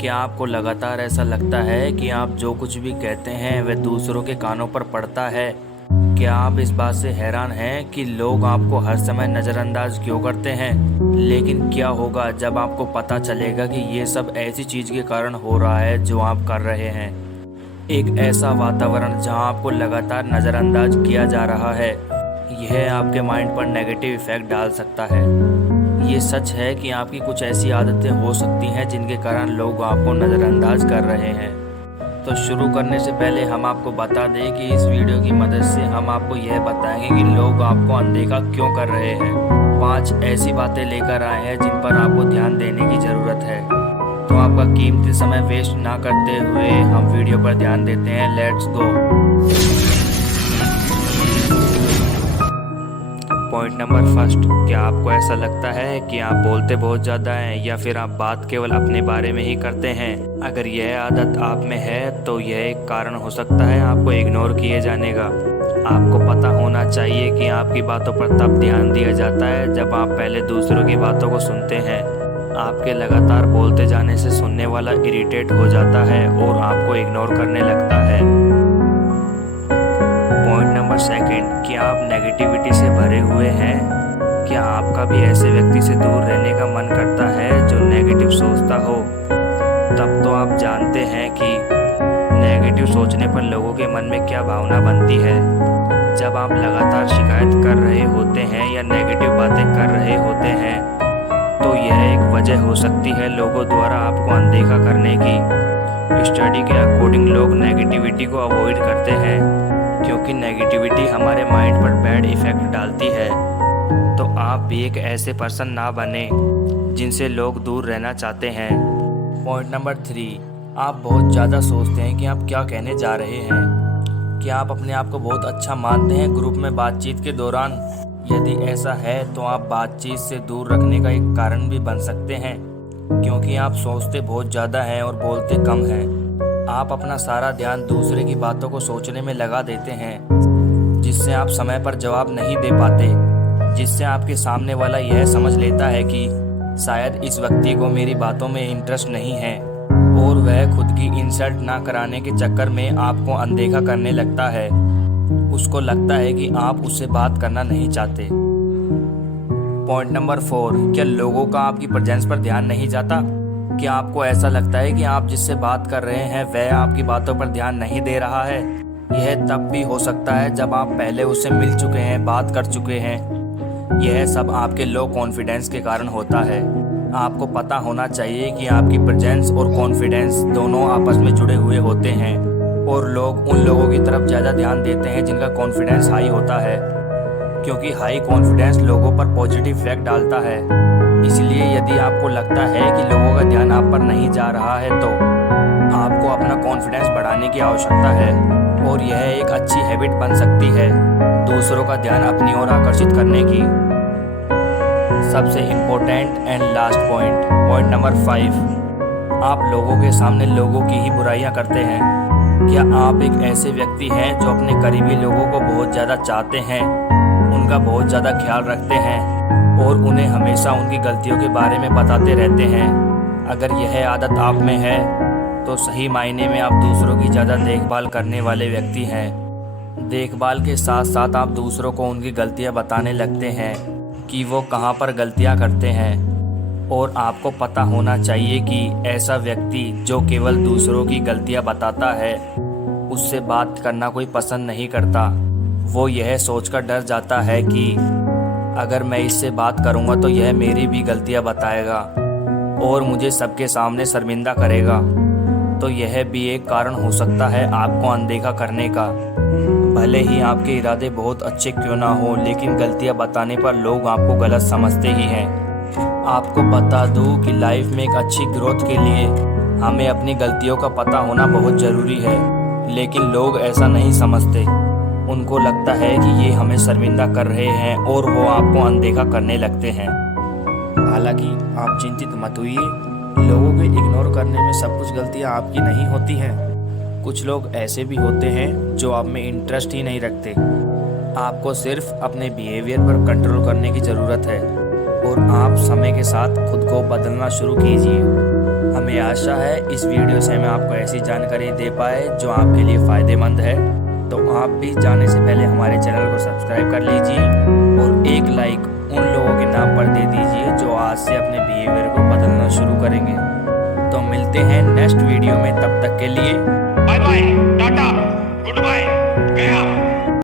क्या आपको लगातार ऐसा लगता है कि आप जो कुछ भी कहते हैं वह दूसरों के कानों पर पड़ता है? क्या आप इस बात से हैरान हैं कि लोग आपको हर समय नज़रअंदाज क्यों करते हैं? लेकिन क्या होगा जब आपको पता चलेगा कि ये सब ऐसी चीज़ के कारण हो रहा है जो आप कर रहे हैं? एक ऐसा वातावरण जहां आपको लगातार नज़रअंदाज किया जा रहा है, यह आपके माइंड पर नेगेटिव इफ़ेक्ट डाल सकता है। ये सच है कि आपकी कुछ ऐसी आदतें हो सकती हैं जिनके कारण लोग आपको नज़रअंदाज कर रहे हैं। तो शुरू करने से पहले हम आपको बता दें कि इस वीडियो की मदद से हम आपको यह बताएंगे कि लोग आपको अनदेखा क्यों कर रहे हैं। 5 ऐसी बातें लेकर आए हैं जिन पर आपको ध्यान देने की ज़रूरत है। तो आपका कीमती समय वेस्ट ना करते हुए हम वीडियो पर ध्यान देते हैं। Let's go. Point number first, क्या आपको ऐसा लगता है कि आप बोलते बहुत ज़्यादा हैं या फिर आप बात केवल अपने बारे में ही करते हैं? अगर यह आदत आप में है तो यह एक कारण हो सकता है आपको इग्नोर किए जाने का। आपको पता होना चाहिए कि आपकी बातों पर तब ध्यान दिया जाता है जब आप पहले दूसरों की बातों को सुनते हैं। आपके लगातार बोलते जाने से सुनने वाला इरिटेट हो जाता है और आपको इग्नोर करने लगता है। पॉइंट नंबर सेकंड, क्या आप नेगेटिविटी से भरे हुए हैं? क्या आपका भी ऐसे व्यक्ति से दूर रहने का मन करता है जो नेगेटिव सोचता हो? तब तो आप जानते हैं कि नेगेटिव सोचने पर लोगों के मन में क्या भावना बनती है। जब आप लगातार शिकायत कर रहे होते हैं या नेगेटिव बातें कर रहे होते हैं तो यह एक वजह हो सकती है लोगों द्वारा आपको अनदेखा करने की। स्टडी के अकॉर्डिंग लोग नेगेटिविटी को अवॉइड करते हैं क्योंकि नेगेटिविटी हमारे माइंड पर बैड इफ़ेक्ट डालती है। तो आप भी एक ऐसे पर्सन ना बने जिनसे लोग दूर रहना चाहते हैं। पॉइंट नंबर 3, आप बहुत ज़्यादा सोचते हैं कि आप क्या कहने जा रहे हैं। क्या आप अपने आप को बहुत अच्छा मानते हैं ग्रुप में बातचीत के दौरान? यदि ऐसा है तो आप बातचीत से दूर रखने का एक कारण भी बन सकते हैं, क्योंकि आप सोचते बहुत ज़्यादा हैं और बोलते कम हैं। आप अपना सारा ध्यान दूसरे की बातों को सोचने में लगा देते हैं, जिससे आप समय पर जवाब नहीं दे पाते, जिससे आपके सामने वाला यह समझ लेता है कि शायद इस व्यक्ति को मेरी बातों में इंटरेस्ट नहीं है और वह खुद की इंसल्ट ना कराने के चक्कर में आपको अनदेखा करने लगता है। उसको लगता है कि आप उससे बात करना नहीं चाहते। पॉइंट नंबर 4, क्या लोगों का आपकी प्रेजेंस पर ध्यान नहीं जाता? क्या आपको ऐसा लगता है कि आप जिससे बात कर रहे हैं वह आपकी बातों पर ध्यान नहीं दे रहा है? यह तब भी हो सकता है जब आप पहले उससे मिल चुके हैं, बात कर चुके हैं। यह सब आपके लो कॉन्फिडेंस के कारण होता है। आपको पता होना चाहिए कि आपकी प्रेजेंस और कॉन्फिडेंस दोनों आपस में जुड़े हुए होते हैं और लोग उन लोगों की तरफ ज़्यादा ध्यान देते हैं जिनका कॉन्फिडेंस हाई होता है, क्योंकि हाई कॉन्फिडेंस लोगों पर पॉजिटिव इफेक्ट डालता है। इसलिए यदि आपको लगता है कि लोगों का ध्यान आप पर नहीं जा रहा है तो आपको अपना कॉन्फिडेंस बढ़ाने की आवश्यकता है और यह एक अच्छी हैबिट बन सकती है दूसरों का ध्यान अपनी ओर आकर्षित करने की। सबसे important and last point, point number 5, आप लोगों के सामने लोगों की ही बुराइयां करते हैं। क्या आप एक ऐसे व्यक्ति हैं जो अपने करीबी लोगों को बहुत ज़्यादा चाहते हैं, उनका बहुत ज़्यादा ख्याल रखते हैं और उन्हें हमेशा उनकी गलतियों के बारे में बताते रहते हैं? अगर यह आदत आप में है तो सही मायने में आप दूसरों की ज़्यादा देखभाल करने वाले व्यक्ति हैं। देखभाल के साथ साथ आप दूसरों को उनकी गलतियां बताने लगते हैं कि वो कहां पर गलतियां करते हैं। और आपको पता होना चाहिए कि ऐसा व्यक्ति जो केवल दूसरों की गलतियां बताता है, उससे बात करना कोई पसंद नहीं करता। वो यह सोचकर डर जाता है कि अगर मैं इससे बात करूंगा तो यह मेरी भी गलतियां बताएगा और मुझे सबके सामने शर्मिंदा करेगा। तो यह भी एक कारण हो सकता है आपको अनदेखा करने का। भले ही आपके इरादे बहुत अच्छे क्यों ना हो, लेकिन गलतियां बताने पर लोग आपको गलत समझते ही हैं। आपको बता दूं कि लाइफ में एक अच्छी ग्रोथ के लिए हमें अपनी गलतियों का पता होना बहुत ज़रूरी है, लेकिन लोग ऐसा नहीं समझते। उनको लगता है कि ये हमें शर्मिंदा कर रहे हैं और वो आपको अनदेखा करने लगते हैं। हालांकि आप चिंतित मत होइए, लोगों के इग्नोर करने में सब कुछ गलतियां आपकी नहीं होती हैं। कुछ लोग ऐसे भी होते हैं जो आप में इंटरेस्ट ही नहीं रखते। आपको सिर्फ अपने बिहेवियर पर कंट्रोल करने की ज़रूरत है और आप समय के साथ खुद को बदलना शुरू कीजिए। हमें आशा है इस वीडियो से मैं आपको ऐसी जानकारी दे पाए जो आपके लिए फ़ायदेमंद है। तो आप भी जाने से पहले हमारे चैनल को सब्सक्राइब कर लीजिए और एक लाइक उन लोगों के नाम पर दे दीजिए जो आज से अपने बिहेवियर को बदलना शुरू करेंगे। तो मिलते हैं नेक्स्ट वीडियो में, तब तक के लिए bye bye, tata, good, गया।